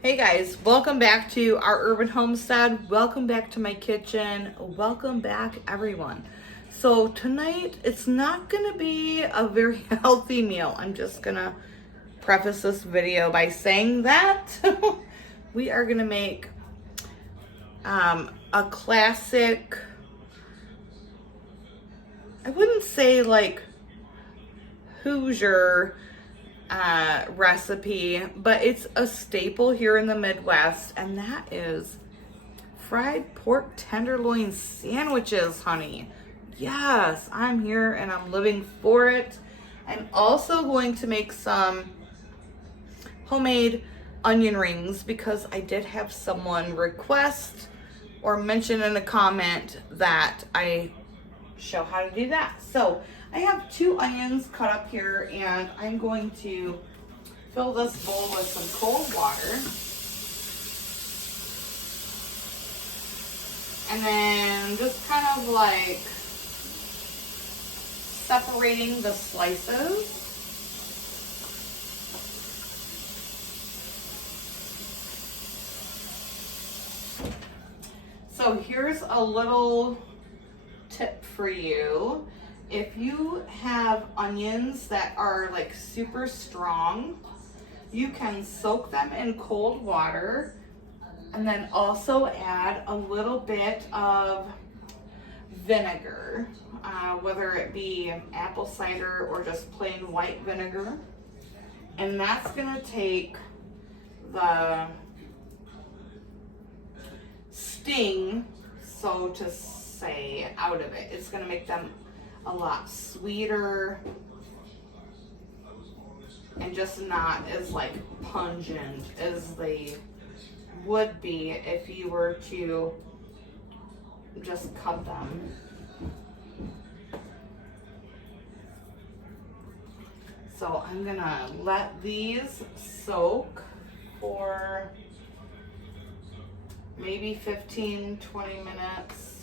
Hey guys, welcome back to our urban homestead. Welcome back to my kitchen. Welcome back everyone. So tonight it's not gonna be a very healthy meal. I'm just gonna preface this video by saying that we are gonna make a classic, I wouldn't say like Hoosier recipe, but it's a staple here in the Midwest, and that is fried pork tenderloin sandwiches, honey. Yes, I'm here and I'm living for it. I'm also going to make some homemade onion rings because I did have someone request or mention in a comment that I show how to do that. So I have 2 onions cut up here, and I'm going to fill this bowl with some cold water. And then just kind of like separating the slices. So here's a little tip for you. If you have onions that are like super strong, you can soak them in cold water and then also add a little bit of vinegar, whether it be apple cider or just plain white vinegar. And that's gonna take the sting, so to say, out of it. It's gonna make them a lot sweeter and just not as like pungent as they would be if you were to just cut them. So I'm gonna let these soak for maybe 15-20 minutes.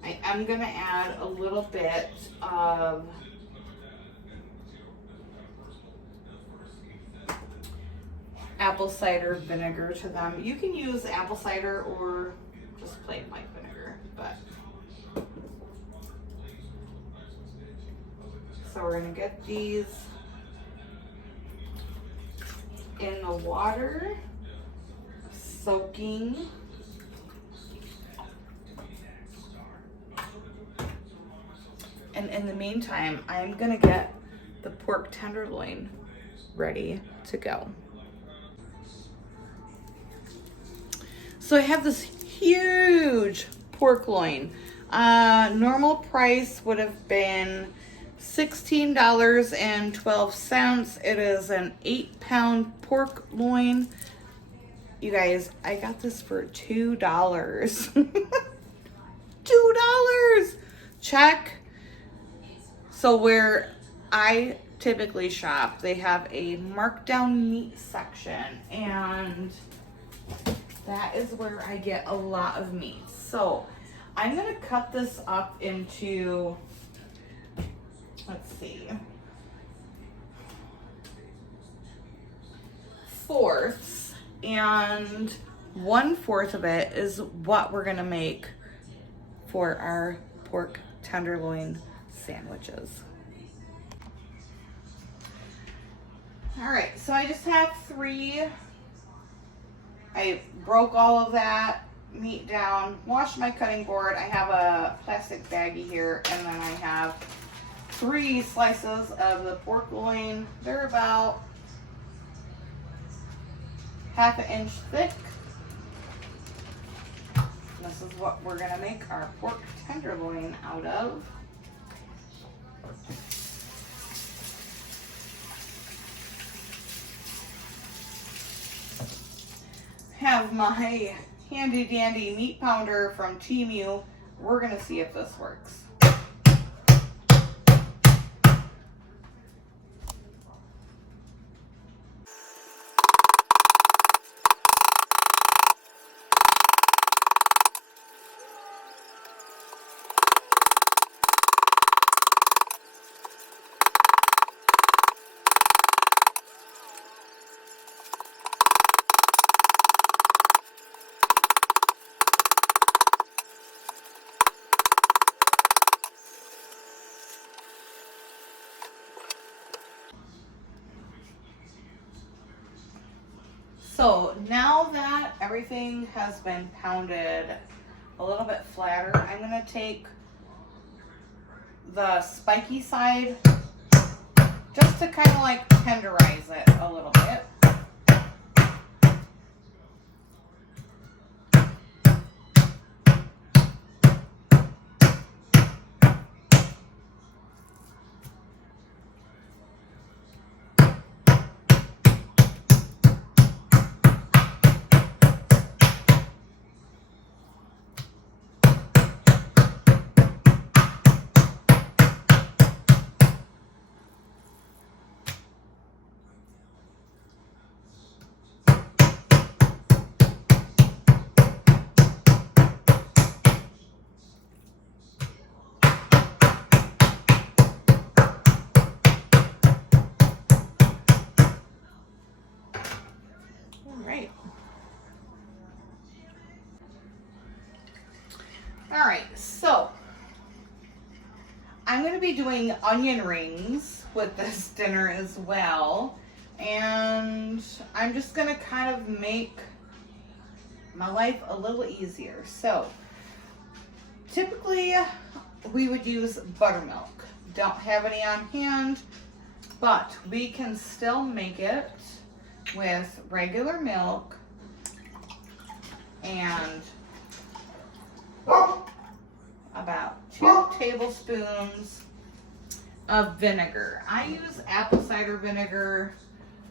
I am gonna add a little bit of apple cider vinegar to them. You can use apple cider or just plain white vinegar, but so we're gonna get these in the water, soaking. And in the meantime, I'm gonna get the pork tenderloin ready to go. So I have this huge pork loin. Normal price would have been $16.12. It is an 8-pound pork loin. You guys, I got this for $2. $2! Check. So where I typically shop, they have a markdown meat section, and that is where I get a lot of meat. So I'm gonna cut this up into, let's see, fourths, and 1/4 of it is what we're gonna make for our pork tenderloin sandwiches. All right, so I just have 3. I broke all of that meat down, washed my cutting board. I have a plastic baggie here, and then I have 3 slices of the pork loin. They're about 1/2 inch thick. This is what we're gonna make our pork tenderloin out of. Have my handy dandy meat pounder from Temu. We're gonna see if this works. So now that everything has been pounded a little bit flatter, I'm going to take the spiky side just to kind of like tenderize it a little bit. Alright, so I'm going to be doing onion rings with this dinner as well. And I'm just going to kind of make my life a little easier. So typically we would use buttermilk. Don't have any on hand, but we can still make it with regular milk and about 2 tablespoons of vinegar. I use apple cider vinegar.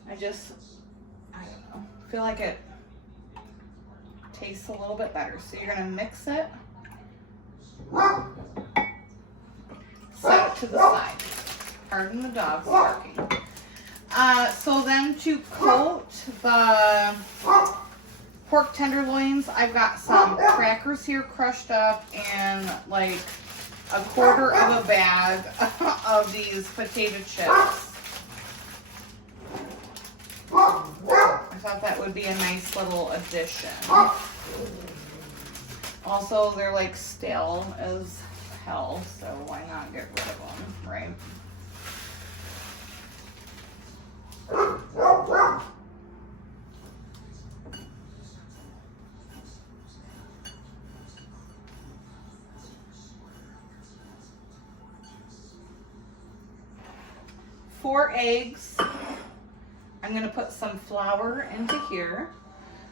I don't know, feel like it tastes a little bit better. So you're gonna mix it, set it to the side. Pardon the dogs barking. So then to coat the pork tenderloins, I've got some crackers here crushed up and like a quarter of a bag of these potato chips. I thought that would be a nice little addition. Also, they're like stale as hell, so why not get rid of them, right? 4 eggs. I'm gonna put some flour into here,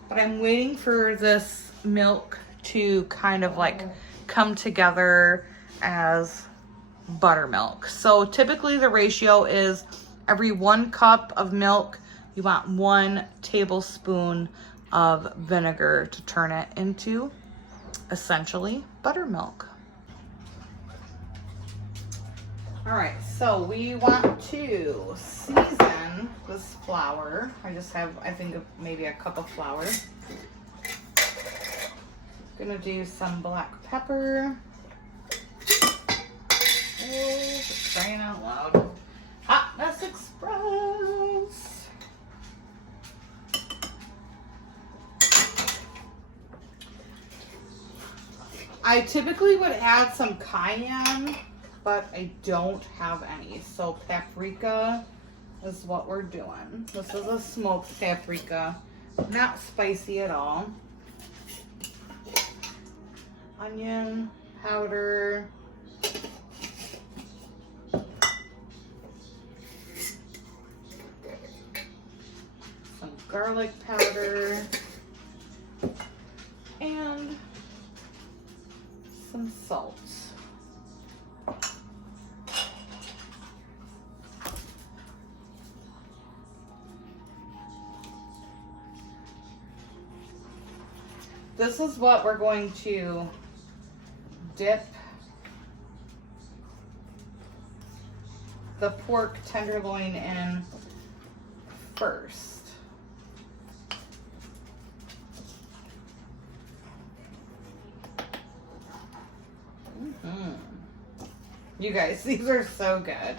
but I'm waiting for this milk to kind of like come together as buttermilk. So typically the ratio is every 1 cup of milk, you want 1 tablespoon of vinegar to turn it into essentially buttermilk. All right, so we want to season this flour. I just have, I think, maybe a cup of flour. Gonna do some black pepper. Oh, crying out loud. Hotness Express. I typically would add some cayenne, but I don't have any. So paprika is what we're doing. This is a smoked paprika, not spicy at all. Onion powder. Some garlic powder. And some salt. This is what we're going to dip the pork tenderloin in first. You guys, these are so good.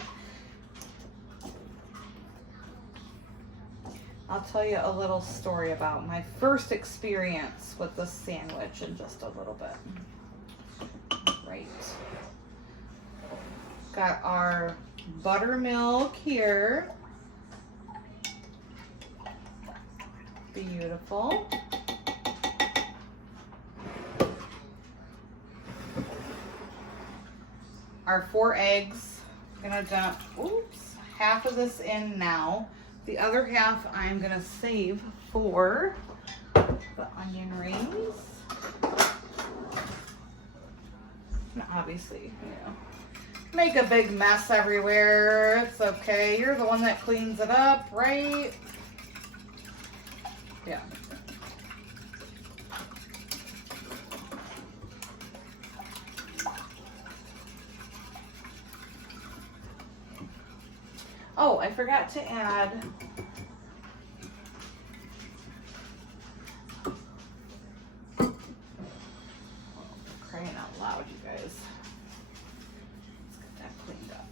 I'll tell you a little story about my first experience with this sandwich in just a little bit. Right. Got our buttermilk here. Beautiful. Our 4 eggs, I'm gonna dump, half of this in now. The other half I'm gonna save for the onion rings. And obviously, make a big mess everywhere. It's okay. You're the one that cleans it up, right? Yeah. Oh, I forgot to add crying out loud, you guys. Let's get that cleaned up.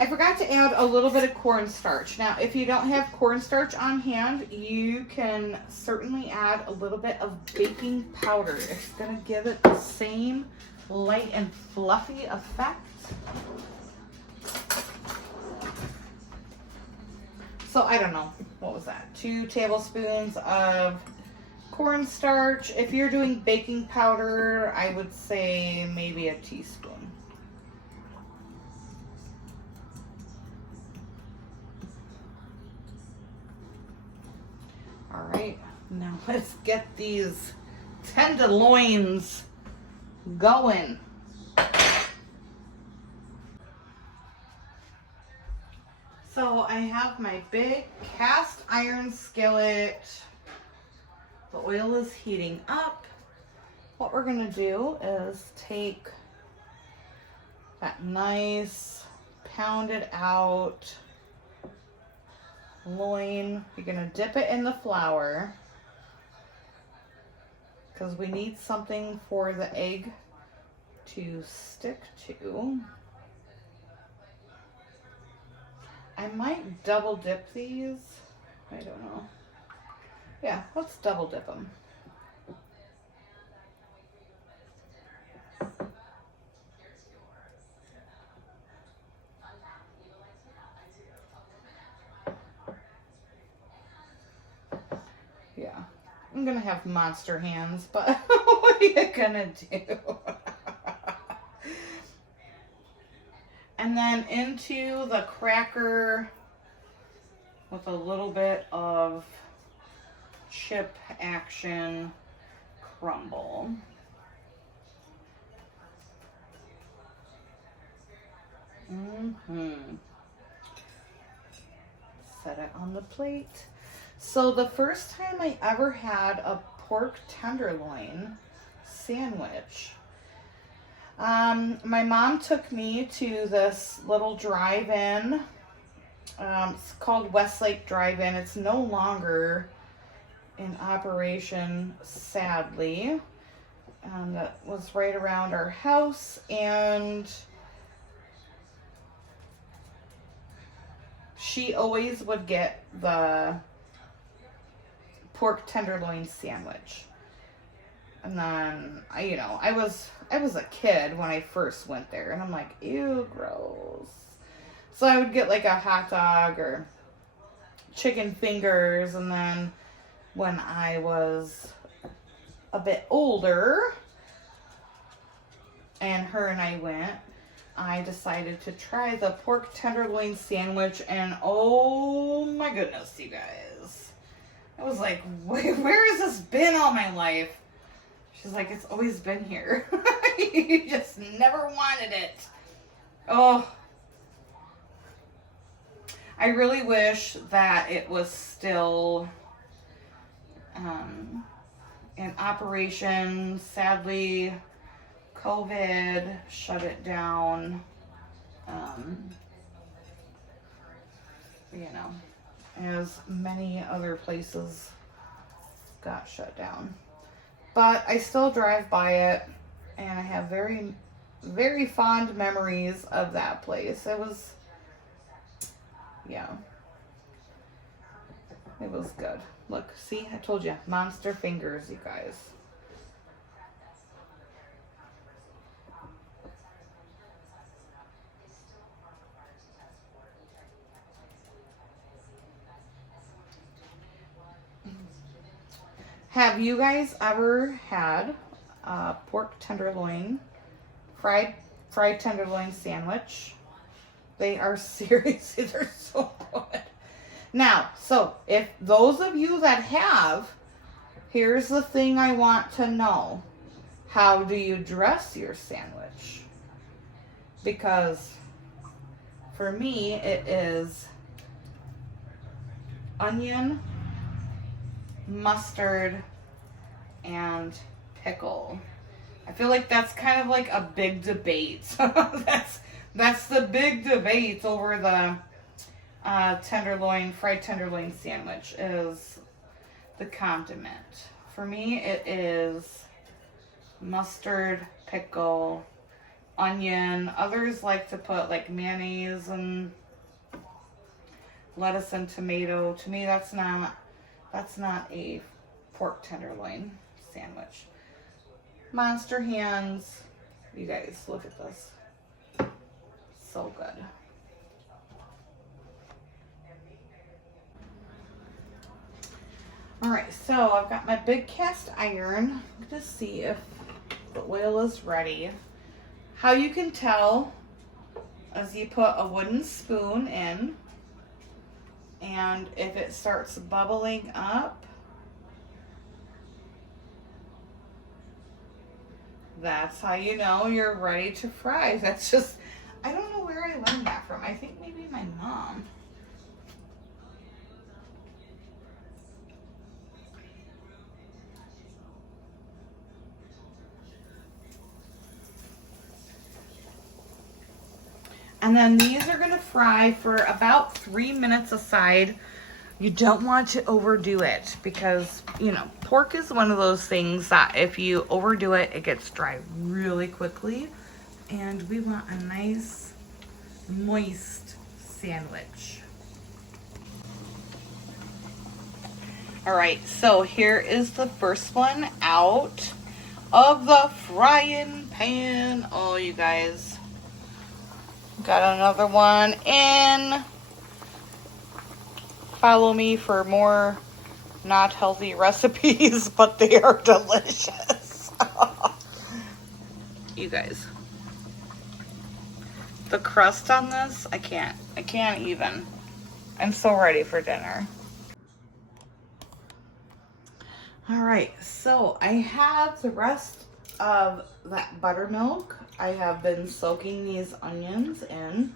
I forgot to add a little bit of cornstarch. Now, if you don't have cornstarch on hand, you can certainly add a little bit of baking powder. It's going to give it the same light and fluffy effect. So I don't know, what was that? 2 tablespoons of cornstarch. If you're doing baking powder, I would say maybe a teaspoon. All right, now let's get these tenderloins going. So I have my big cast iron skillet. The oil is heating up. What we're gonna do is take that nice pounded out loin. You're gonna dip it in the flour because we need something for the egg to stick to. I might double dip these. I don't know. Yeah, let's double dip them. Yeah, I'm gonna have monster hands, but what are you gonna do? And then into the cracker with a little bit of chip action crumble. Set it on the plate. So the first time I ever had a pork tenderloin sandwich, my mom took me to this little drive-in. It's called Westlake Drive-In. It's no longer in operation, sadly. That was right around our house, and she always would get the pork tenderloin sandwich. And then, I was a kid when I first went there, and I'm like, ew, gross. So I would get like a hot dog or chicken fingers, and then when I was a bit older, and her and I went, I decided to try the pork tenderloin sandwich, and oh my goodness, you guys. I was like, where has this been all my life? She's like, it's always been here. You just never wanted it. Oh. I really wish that it was still in operation. Sadly, COVID shut it down. As many other places got shut down. But I still drive by it, and I have very, very fond memories of that place. It was, yeah, it was good. Look, see, I told you, monster fingers, you guys. Have you guys ever had a pork tenderloin, fried tenderloin sandwich? They are seriously, they're so good. Now, so if those of you that have, here's the thing I want to know. How do you dress your sandwich? Because for me, it is onion, mustard, and pickle. I feel like that's kind of like a big debate. That's the big debate over the fried tenderloin sandwich is the condiment. For me, it is mustard, pickle, onion. Others like to put like mayonnaise and lettuce and tomato. To me, that's not a pork tenderloin sandwich. Monster hands. You guys, look at this. So good. All right, so I've got my big cast iron. I'm gonna see if the oil is ready. How you can tell is you put a wooden spoon in, and if it starts bubbling up, that's how you know you're ready to fry. That's just, I don't know where I learned that from. I think maybe my mom. And then these are gonna fry for about 3 minutes aside. You don't want to overdo it because, you know, pork is one of those things that if you overdo it, it gets dry really quickly. And we want a nice, moist sandwich. All right, so here is the first one out of the frying pan. Oh, you guys. Got another one in. Follow me for more not healthy recipes, but they are delicious. You guys. The crust on this, I can't even. I'm so ready for dinner. All right, so I have the rest of that buttermilk. I have been soaking these onions in.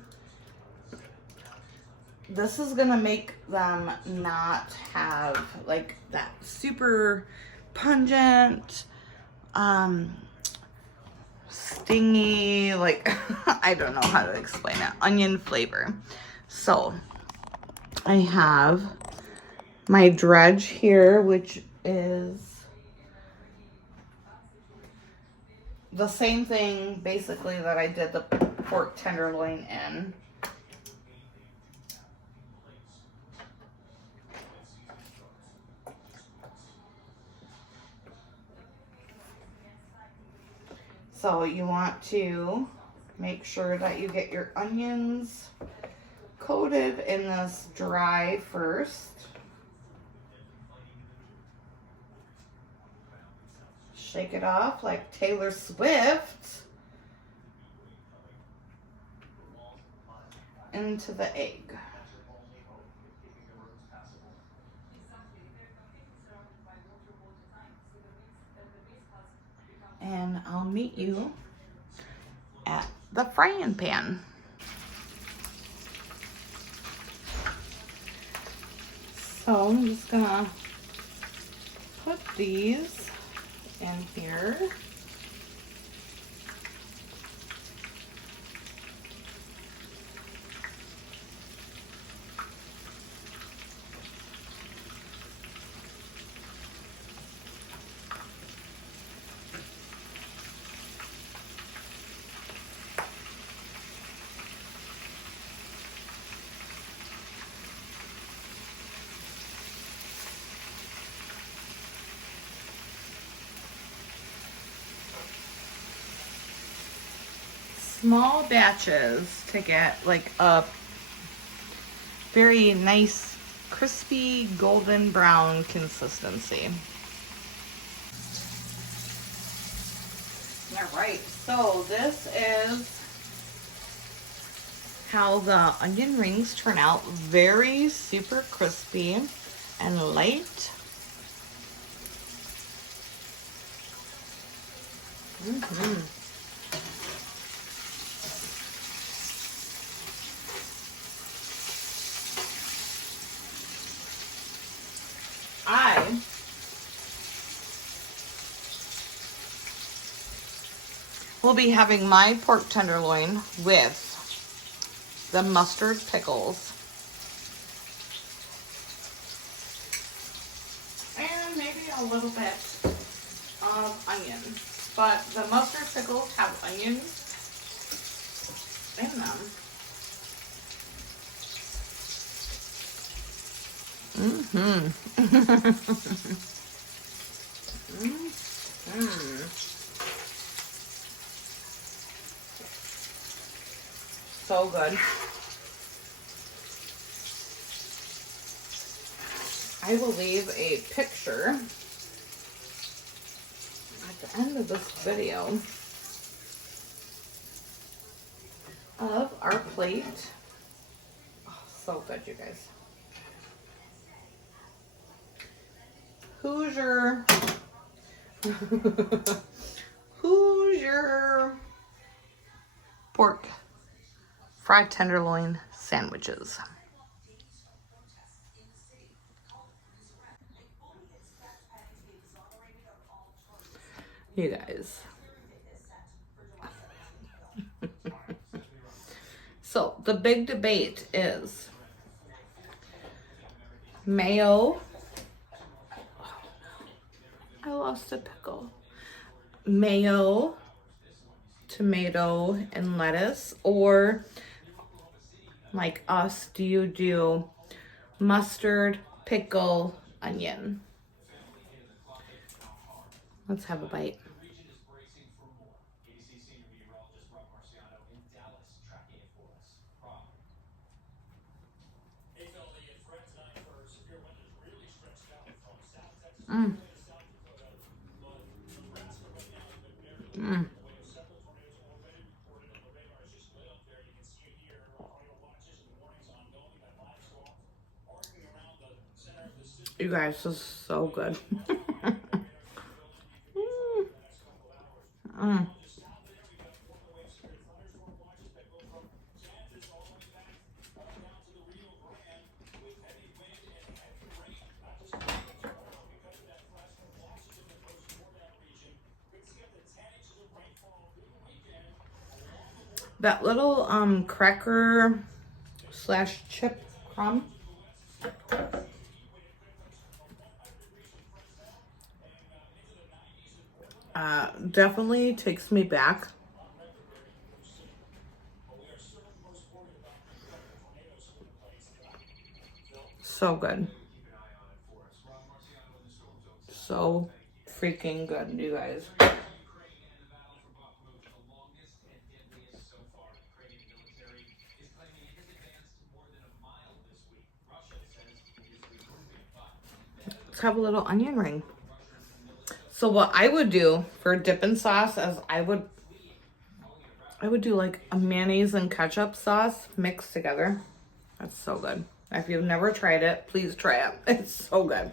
This is gonna make them not have like that super pungent, stingy, like, I don't know how to explain it, onion flavor. So I have my dredge here, which is the same thing basically that I did the pork tenderloin in. So you want to make sure that you get your onions coated in this dry first. Shake it off like Taylor Swift into the egg. And I'll meet you at the frying pan. So I'm just gonna put these in here. Small batches to get like a very nice crispy golden brown consistency. All right, so this is how the onion rings turn out. Very super crispy and light. I will be having my pork tenderloin with the mustard pickles and maybe a little bit of onion. But the mustard pickles have onions in them. So good. I will leave a picture at the end of this video of our plate. Oh, so good, you guys. Hoosier. Hoosier pork fried tenderloin sandwiches. You guys. So the big debate is mayo. I lost a pickle. Mayo, tomato, and lettuce, or like us, do you do mustard, pickle, onion? Let's have a bite. You guys, this is so good. That little cracker slash chip crumb. Definitely takes me back. So good. So freaking good, you guys. Let's have a little onion ring. So what I would do for dipping sauce is I would do like a mayonnaise and ketchup sauce mixed together. That's so good. If you've never tried it, please try it. It's so good.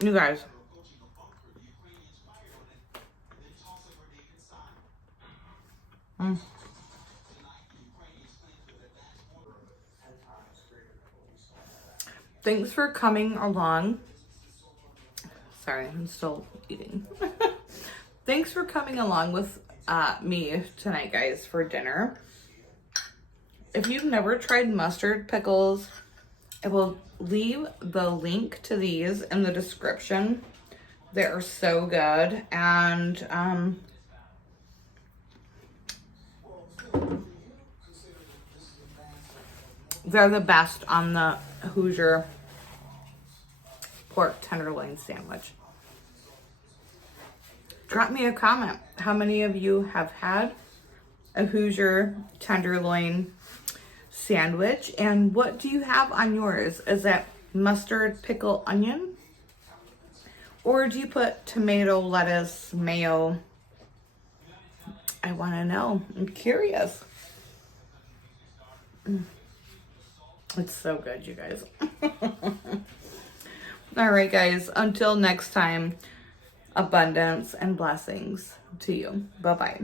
You guys. Thanks for coming along. Sorry, I'm still eating. Thanks for coming along with me tonight, guys, for dinner. If you've never tried mustard pickles, I will leave the link to these in the description. They are so good, and they're the best on the Hoosier pork tenderloin sandwich. drop me a comment. How many of you have had a Hoosier tenderloin sandwich, and what do you have on yours? Is that mustard, pickle, onion? Or do you put tomato, lettuce, mayo? I want to know. I'm curious. It's so good, you guys. All right, guys. Until next time, abundance and blessings to you. Bye-bye.